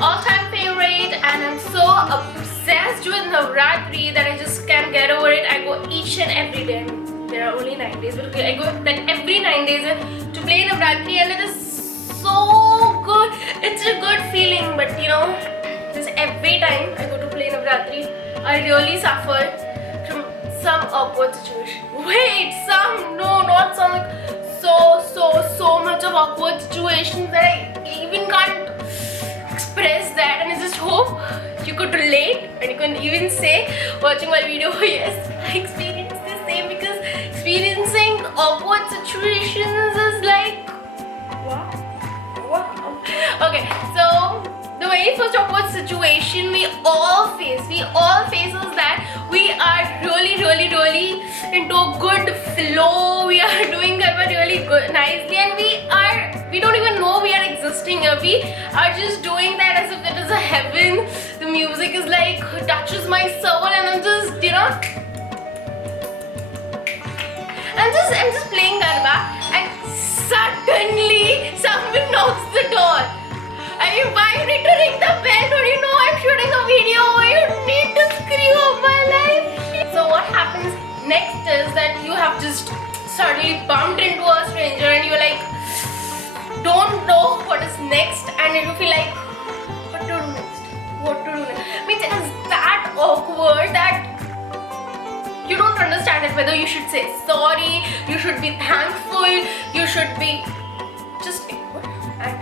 all-time favorite, and I'm so obsessed with Navratri that I just can't get over it. I go each and every day. There are only 9 days, but okay, I go like every 9 days to play Navratri, and it is so good. It's a good feeling, but you know, just every time I go to play Navratri, I really suffer from some awkward situation. Wait, some? No, not some. Like, so much of awkward situations that I even can't express that, and I just hope you could relate and you can even say watching my video, yes, I experienced the same, because experiencing awkward situations is like wow. Okay, so the very first awkward situation we all face is that we are really into a good flow. We are doing Garba really good, nicely, and we don't even know we are existing here. We are just doing that as if it is a heaven. The music is like touches my soul, and I'm just, you know, I'm just playing Garba, and suddenly someone knocks the door. I mean, why you need to ring the bell? Don't you know I'm shooting a video? You need to screw up my life. So what happens next is that you have just suddenly bumped into a stranger, and you're like, don't know what is next, and you feel like, what to do next? Means it is that awkward that you don't understand it, whether you should say sorry, you should be thankful, you should be just awkward and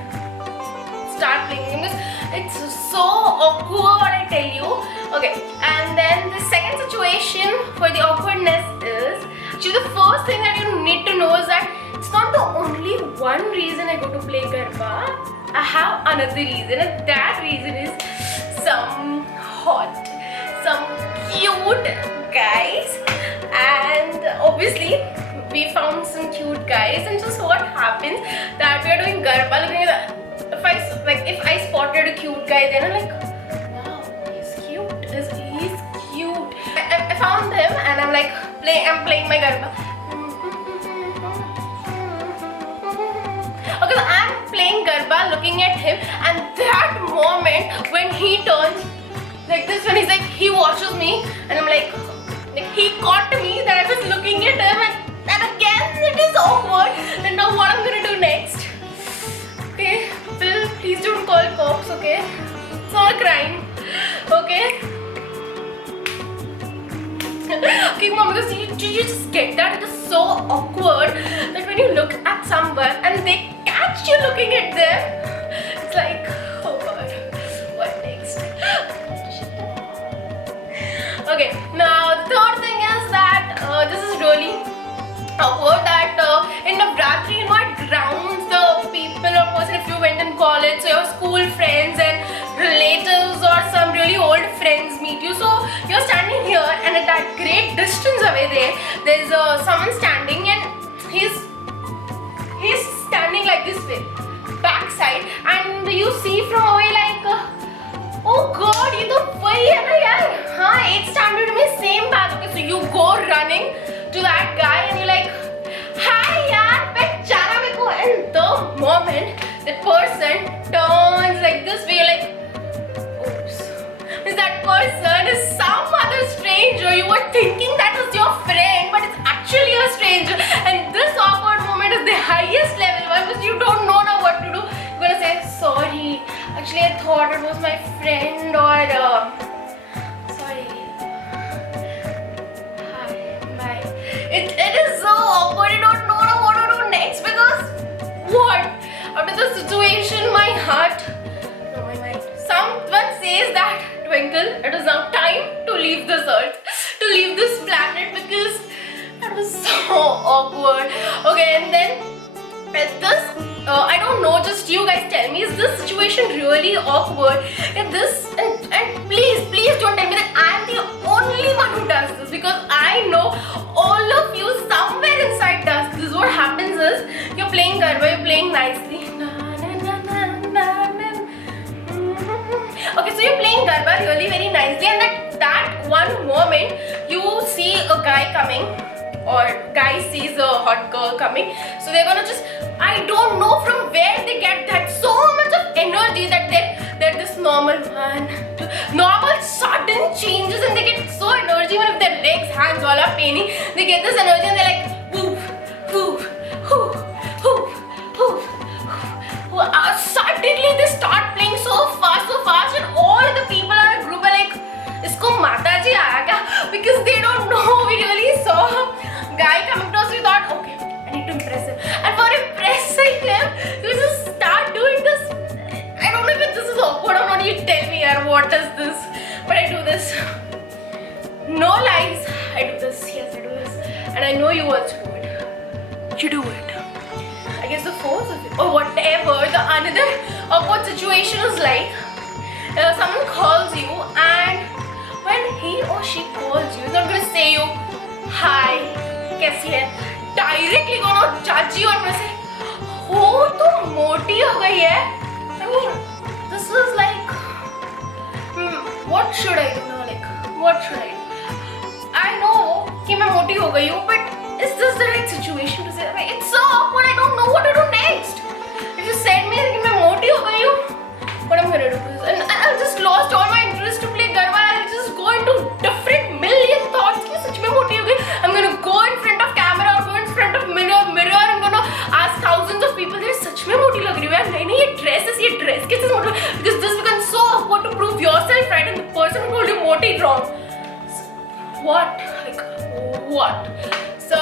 start playing, because it's so awkward, I tell you. Okay, and then the second situation for the awkwardness is, actually the first thing that you need to know is that it's not the only one reason I go to play Garba. I have another reason, and that reason is some hot, some cute guys, and obviously we found some cute guys, and just what happens that we are doing Garba, looking at the, if I spotted a cute guy, then I'm like, wow, he's cute. He's cute. I found him, and I'm like, I'm playing my Garba. Okay, so I'm playing Garba, looking at him, and that moment when he turns like this, when he's like, he watches me, and I'm like he caught me that I was looking at him, and again it is awkward. And now what I'm gonna do next? Okay, Phil, please don't call cops, okay? It's not a crime, okay? Okay, mom, because you just get that? It is so awkward that when you look at someone and they catch you looking at them, it's like, oh god, what next? Okay, now the third thing is that this is really awkward, that in Navratri, you know, it grounds the people or person. If you went in college, so your school friends and relatives or some really old friends meet you, so you're standing here, and at that great distance away there's someone standing, and he's standing like this way, backside, and you see from away like, oh god, ये तो वही है ना यार, हाँ 8th standard में same बात. Okay, so you go running to that guy, and you're like, hi यार, पहचाना मेरे को, and the moment that person turns like this way, you're like, oops, because that person is some other stranger. You were thinking that was your friend, but it's actually a stranger, and this awkward moment is the highest level one, because you don't know now what to do. You're gonna say, sorry, actually I thought it was my friend, or sorry, hi, bye. It is so awkward. You don't know what to do next, because what? After the situation, my heart, no, my mind, someone says that, Twinkle, it is now time to leave this earth, to leave this planet, because that was so awkward. Okay, and then I don't know, just you guys tell me, is this situation really awkward? If this, and please don't tell me that I'm the only one who does this, because I know all of you somewhere inside does this. What happens is, you're playing Garba, you're playing nicely. Okay, so you're playing Garba really very nicely, and that one moment you see a guy coming, or guy sees a hot girl coming, so they're gonna just, I don't know from where they get that so much of energy that they're this normal one to normal sudden changes, and they get so energy even if their legs, hands all are paining. They get this energy and they're like woof, woof, woof, woof, woof. Suddenly they start playing so fast, and all the people in our group are like, "Isko Mata ji aaya kya?" Because they don't know. We really saw a guy coming to us. We thought, okay, I need to impress him, and for impressing him, we just start doing this. I don't know if this is awkward or not. You tell me, yaar, what is this? But I do this. No lies, I do this. Yes, I do this, and I know you also do it. You do it. I guess the force of it, or whatever. The another awkward situation is like someone calls you, and when he or she calls you, he's not gonna say you hi, कैसी है? Directly gonna judge you and say, "हो तुम मोटी हो गई है." I mean, this is like, what should I do now? Like, what should I do? I know कि मैं मोटी हो गई हूँ, but is this the right situation to say? I mean, it's so awkward. I don't know what to do next. If you said me कि मैं मोटी हो गई हूँ, what am I gonna do? And I've just lost all my interest to play Garba. I'll just go into different million thoughts कि सच में मोटी हो गई. I'm gonna go in front of camera or go in front of mirror. I'm gonna ask thousands of people. They सच में मोटी लग रही हो यार. नहीं ये dress कैसे मोटी? Because this becomes so awkward to prove yourself right, and the person who told you मोटी wrong. What? Like what? So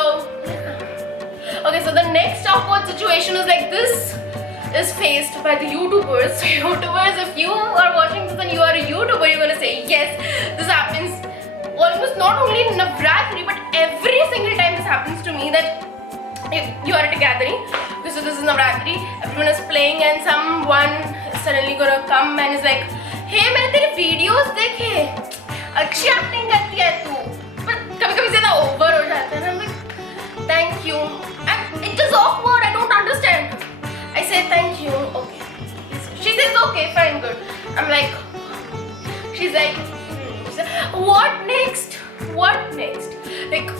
okay, so the next awkward situation is like this is faced by the YouTubers. So YouTubers, if you are watching this and you are a YouTuber, you're gonna say yes, this happens almost not only in Navratri but every single time this happens to me, that if you are at a gathering, okay, so this is Navratri, everyone is playing and someone is suddenly gonna come and is like, hey मैंने तेरे videos देखे, अच्छी acting करती है तू, पर कभी-कभी ज़्यादा over हो जाता है ना. I'm like, thank you, and it is awkward. I don't understand. I say thank you, okay. She says okay, fine, good. I'm like, she's like, what next? What next? Like,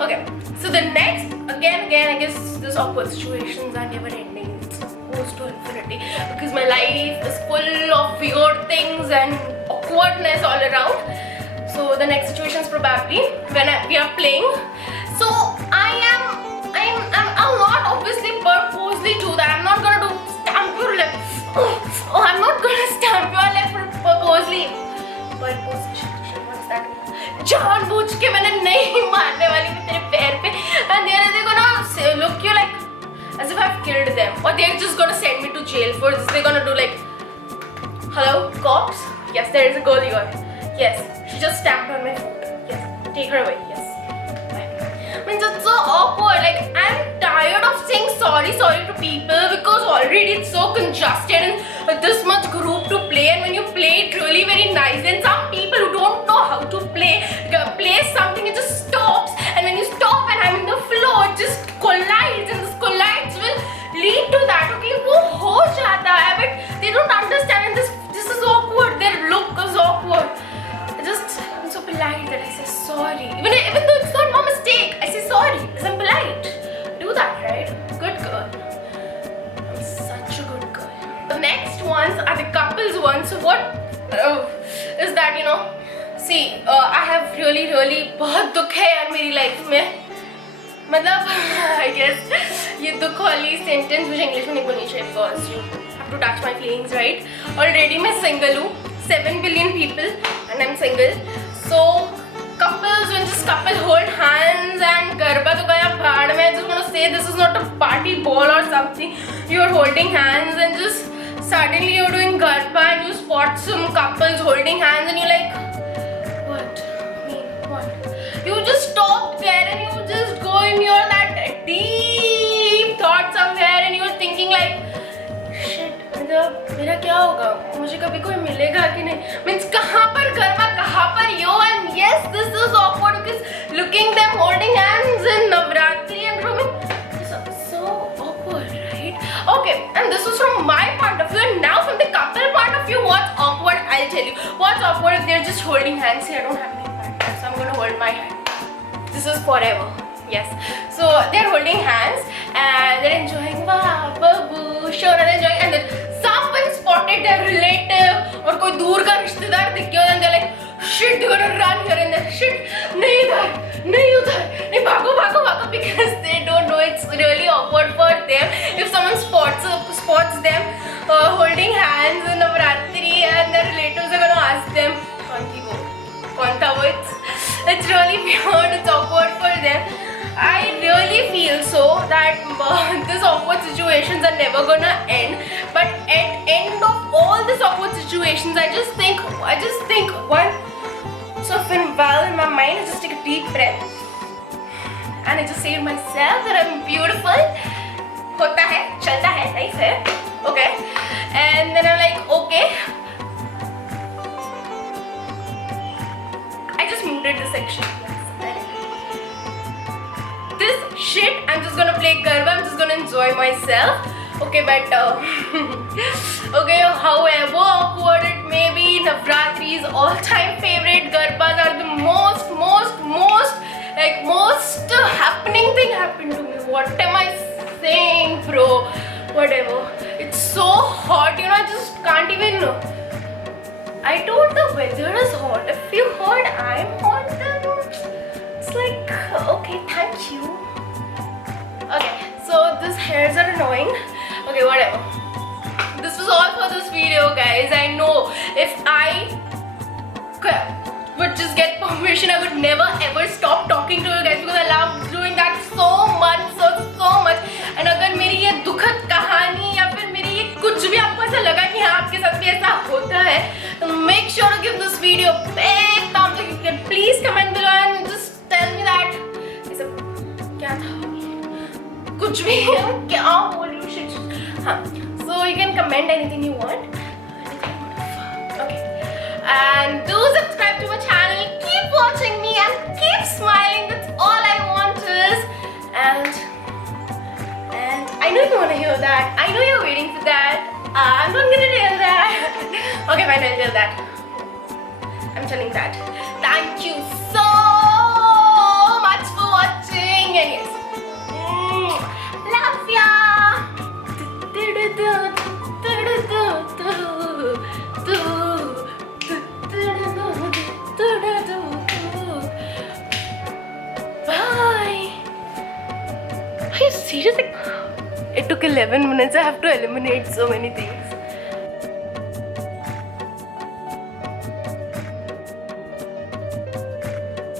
okay. So the next, again, I guess these awkward situations are never ending. It's goes to infinity because my life is full of weird things and awkwardness all around. So the next situation is probably when we are playing. So I'm not obviously purposely do that. I'm not gonna do stamp your lip. Oh, I'm not gonna stamp your lip purposely. Purposely, what's that? जानबूझ के मैंने नहीं मारने वाली मैं तेरे पैर पे, and they're gonna look you like as if I've killed them, or they're just gonna send me to jail for this. They're gonna do like, hello, cops? Yes, there is a girl here. Yes, she just stamped on my foot. Yes, take her away. Yes. I mean, it's so awkward. Like, I'm tired of saying sorry to people because already it's so congested and with this much group to play, and when you play it really very nice, and some people who don't know how to play something, it just stops, and when you stop and I'm in the flow, it just collides, and this collides will lead to that. Okay, वो हो जाता है, but they don't understand, and this is awkward. Their look is awkward. I'm so polite that I say sorry. Even though it's not my mistake, I say sorry because I'm polite. Do that, right? Good girl. I'm such a good girl. The next ones are the couples ones. So what is that, you know? See, I have really बहुत दुख है यार मेरी life में. मतलब I guess ये दुख वाली sentence मुझे इंग्लिश में नहीं बोलनी चाहिए because you have to touch my feelings, right? Already मैं single हूँ. 7 billion people and I'm single. So couples, when just couple hold hands and garba to gaya bhaad mein, I just want to say this is not a party ball or something. You're holding hands and just suddenly you're doing garba and you spot some couples holding hands and you're like, what? I mean, what? You just stop there and you just go in your that deep thought somewhere and you're thinking like, shit, मेरा क्या होगा, मुझे कभी कोई मिलेगा कि नहीं, means कहाँ पर गरबा, कहाँ पर यो, and yes, this is awkward because looking them holding hands in Navratri and roaming, so awkward, right? Okay, and this was from my point of view, and now from the couple point of view, what's awkward, I'll tell you. What's awkward if they're just holding hands. See, I don't have any partner, so I'm gonna hold my hand. this is forever. Yes. So they're holding hands and they're enjoying. Wow, babu, sure, they're enjoying. And then someone spotted their relative or कोई दूर का रिश्तेदार दिख गया and they're like, shit, they're gonna run here and there. Shit, नहीं इधर, नहीं उधर, नहीं भागो भागो भागो, because they don't know. It's really awkward for them if someone spots them holding hands in Navratri and their relatives are gonna ask them, कौन था वो? It's really weird. It's awkward for them. I really feel so that these awkward situations are never gonna end. But at end of all these awkward situations, I just think one. So while in my mind, I just take a deep breath and I just say to myself that I'm beautiful. होता है, चलता है, nice है, okay. And then I'm like, okay. I just muted this section. This shit, I'm just gonna play Garba, I'm just gonna enjoy myself. Okay, but okay, however awkward it may be, Navratri's all-time favorite Garbas are the most happening thing happened to me. What am I saying, bro? Whatever. It's so hot, you know, I just can't even know. I told the weather is hot. If you heard I'm hot, then it's like, okay, thank you. Okay, so these hairs are annoying. Okay, whatever. This was all for this video, guys. I know if I would just get permission, I would never ever stop talking to you guys because I love doing that so much, so much. And अगर मेरी ये दुखद कहानी या फिर मेरी ये कुछ भी आपको ऐसा लगा कि हाँ आपके साथ भी ऐसा होता है, तो make sure to give this video a big thumbs up. You can please comment below and just tell me that ये सब क्या था, कुछ भी क्या बोल रही हूँ shit. हाँ, so you can comment anything you want. Okay, and do subscribe to my channel. Keep watching me and keep smiling. That's all I want is. And I know you want to hear that. I know you're waiting for that. I'm not gonna tell that. Okay, fine, I'll tell that. I'm telling that. Thank you so much for watching. And yes, love ya. Bye. Are you serious? It took 11 minutes. I have to eliminate so many things.